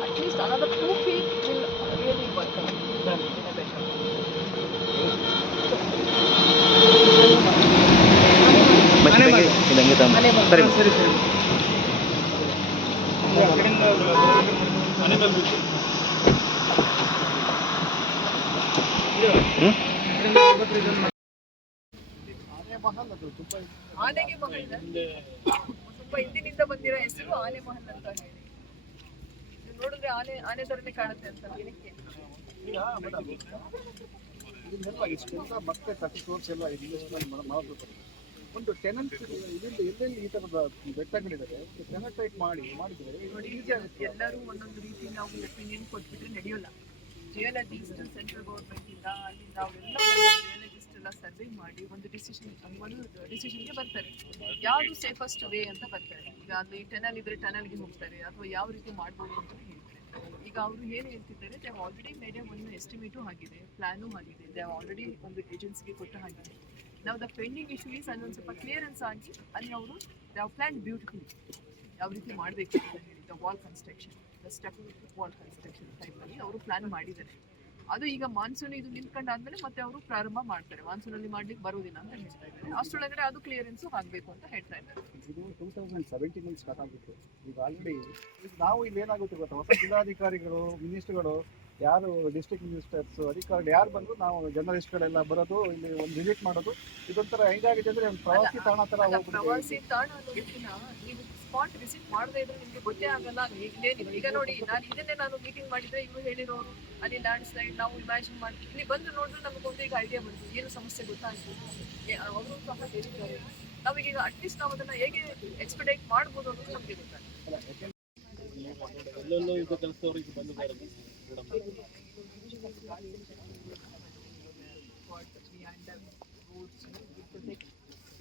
At least another two feet will really work out in a better way. ಮನೆ ಮಾಡಿ. ಇದಂಗೆ ತಮ್ಮ ಮನೆ ಮಾಡಿ. ಸರಿ ಸರಿ ಸರಿ ಆ ಮಹಲ್ ಅದು ತುಂಬಾ ಆನೆಗೆ ಮಹಲ್ ತುಂಬಾ ಹಿಂದಿನಿಂದ ಬಂದಿರೋ ಹೆಸರು ಆನೆ ಮಹಲ್ ಅಂತ ಹೇಳಿ. ನೀವು ನೋಡಿದ್ರೆ ಆನೆ ಆನೆ ತರನೇ ಕಾಣುತ್ತೆ ಅಂತ ಏನಕ್ಕೆ ಇದನ್ನೆಲ್ಲ ಇಷ್ಟೆಲ್ಲ ಮತ್ತೆ ಕಟ್ಟಿ ತೋರಿಸಿ ಎಲ್ಲ ಇನ್ವೆಸ್ಟ್ಮೆಂಟ್ ಮಾಡಬೇಕು ಒಂದು ಟೆನೆಂಟ್ ಇದರಿಂದ ಎಲ್ಲೆಲ್ಲಿ ಈ ಥರದ ಬೆಟ್ಟಗಳಿದ್ದಾರೆ ಟೆನೆಂಟ್ ಟೈಪ್ ಮಾಡಿ ಮಾಡಿದರೆ ನೋಡಿ ಈಗ ಎಲ್ಲರೂ ಒಂದೊಂದು ರೀತಿ ನಾವು ಒಪಿನಿಯನ್ ಕೊಟ್ಬಿಟ್ರೆ ನಡೆಯೋಲ್ಲ. ಜಿಯೋಲಜಿಸ್ಟ್ ಸೆಂಟ್ರಲ್ ಗೌರ್ಮೆಂಟ್ ಇಂದ ಅಲ್ಲಿಂದ ಮಾಡಿ ಒಂದು ಡಿಸಿಷನ್ ಒಂದು ಡಿಸಿಷನ್ಗೆ ಬರ್ತಾರೆ. ಯಾವುದು ಸೇಫೆಸ್ಟ್ ವೇ ಅಂತ ಬರ್ತಾರೆ. ಈಗ ಅಲ್ಲಿ ಟನಲ್ ಇದ್ರೆ ಟನಲ್ಗೆ ಹೋಗ್ತಾರೆ, ಅಥವಾ ಯಾವ ರೀತಿ ಮಾಡ್ಬೋದು ಅಂತ ಹೇಳ್ತಾರೆ. ಈಗ ಅವರು ಏನು ಹೇಳ್ತಿದ್ದಾರೆ ದೇ ಆಲ್ರೆಡಿ ಮೇಡ್ ಒಂದು ಎಸ್ಟಿಮೇಟು ಆಗಿದೆ ಪ್ಲಾನು ಆಗಿದೆ. ದೇ ಆಲ್ರೆಡಿ ಒಂದು ಏಜೆನ್ಸಿಗೆ ಕೊಟ್ಟ ಹಾಗಿದೆ ನಾವು ದ ಪೆಂಡಿಂಗ್ ಇಶ್ಯೂಸ್ ಈಸ್ ಒಂದು ಸ್ವಲ್ಪ ಕ್ಲಿಯರೆನ್ಸ್ ಆಗಿ ಅಲ್ಲಿ ಅವರು ದೇ ಪ್ಲಾನ್ ಬ್ಯೂಟಿಫುಲ್ ಯಾವ ರೀತಿ ಮಾಡಬೇಕು ಅಂತ ಹೇಳಿ the wall construction the step wall construction ಟೈಪಲ್ಲಿ ಅವರು ಪ್ಲಾನ್ ಮಾಡಿದ್ದಾರೆ. ಅದು ಈಗ ಮಾನ್ಸೂನ್ ಇದು ನಿಂತ್ಕೊಂಡಾದ್ಮೇಲೆ ಮತ್ತೆ ಅವರು ಪ್ರಾರಂಭ ಮಾಡ್ತಾರೆ. ಮಾನ್ಸೂನ್ ಅಲ್ಲಿ ಮಾಡ್ಲಿಕ್ಕೆ ಬರೋದಿಲ್ಲ ಅಂತ ಹೇಳ್ತಾ ಇದ್ದಾರೆ. ಅಷ್ಟೊಳಗಡೆ ಅದು ಕ್ಲಿಯರೆನ್ಸ್ ಆಗಬೇಕು ಅಂತ ಹೇಳ್ತಾ ಇದ್ದಾರೆ. ಇದು ಟೂ ತೌಸಂಡ್ ಸೆವೆಂಟೀನಲ್ಲಿ ಸ್ಟಾರ್ಟ್ ಆಗಿತ್ತು. ಈಗ ಆಲ್ರೆಡಿ ನಾವು ಇಲ್ಲಿ ಏನಾಗುತ್ತೆ ಗೊತ್ತಾ? ಹೊಸ ಜಿಲ್ಲಾಧಿಕಾರಿಗಳು ಮಿನಿಸ್ಟರ್ಗಳು ಯಾರು ಡಿಸ್ಟ್ರಿಕ್ಟ್ ಮಿನಿಸ್ಟರ್ಸ್ ಅಧಿಕಾರಿಗಳು ಯಾರು ಬಂದ್ರು ನಾವು ಜರ್ನಲಿಸ್ಟ್ಗಳೆಲ್ಲ ಬರೋದು ಇಲ್ಲಿ ಒಂದು ವಿಸಿಟ್ ಮಾಡೋದು ಇದೊಂಥರ ಹೆಂಗಾಗಿದೆ ಅಂದ್ರೆ ಒಂದು ಪ್ರವಾಸಿ ತಾಣ ತರ ಅಲ್ಲ, ಪ್ರವಾಸಿ ತಾಣ ನೀವು ಸ್ಪಾಟ್ ವಿಸಿಟ್ ಮಾಡದೇ ಇದ್ರೆ ನಿಮ್ಗೆ ಗೊತ್ತೇ ಆಗಲ್ಲ ಈಗಲೇ ನೀವು ಈಗ ನೋಡಿ, ನಾನು ಇದನ್ನೇ ನಾನು ಮೀಟಿಂಗ್ ಮಾಡಿದ್ರೆ ಇವರು ಹೇಳಿರೋರು, ಅಲ್ಲಿ ಲ್ಯಾಂಡ್ ಸ್ಲೈಡ್ ನಾವು ಇಮ್ಯಾಜಿನ್ ಮಾಡಿ, ಇಲ್ಲಿ ಬಂದು ನೋಡಿದ್ರೆ ನಮಗೊಂದು ಈಗ ಐಡಿಯಾ ಬಂತು. ಏನು ಸಮಸ್ಯೆ ಗೊತ್ತಾಯ್ತು ಅವರು ಸಹ ಹೇಳಿದ್ದಾರೆ. ನಮಗೀಗ ಅಟ್ಲೀಸ್ಟ್ ನಾವು ಅದನ್ನ ಹೇಗೆ ಎಕ್ಸ್ಪೆಕ್ಟೇಟ್ ಮಾಡ್ಬೋದು ಅನ್ನೋದು ನಮಗೆ ಗೊತ್ತಾಗ್ತದೆ.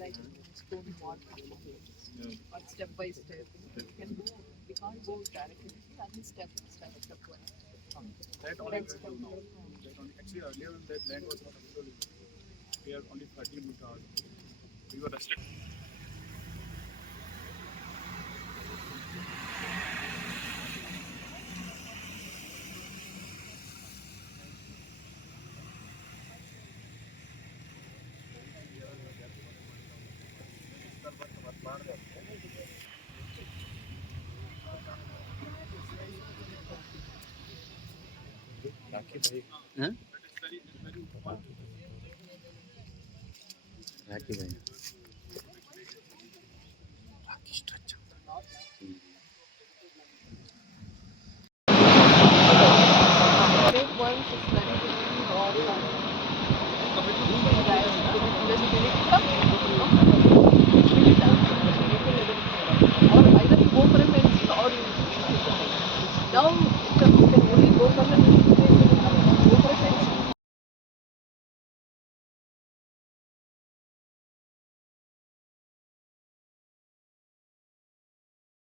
digest stone what or step by step. You can go, we can't go directly, Only step step step one. That all is now. That only, actually earlier that land was not available. We are only 30 meters. We were restricted. राखी भाई। Don't cook.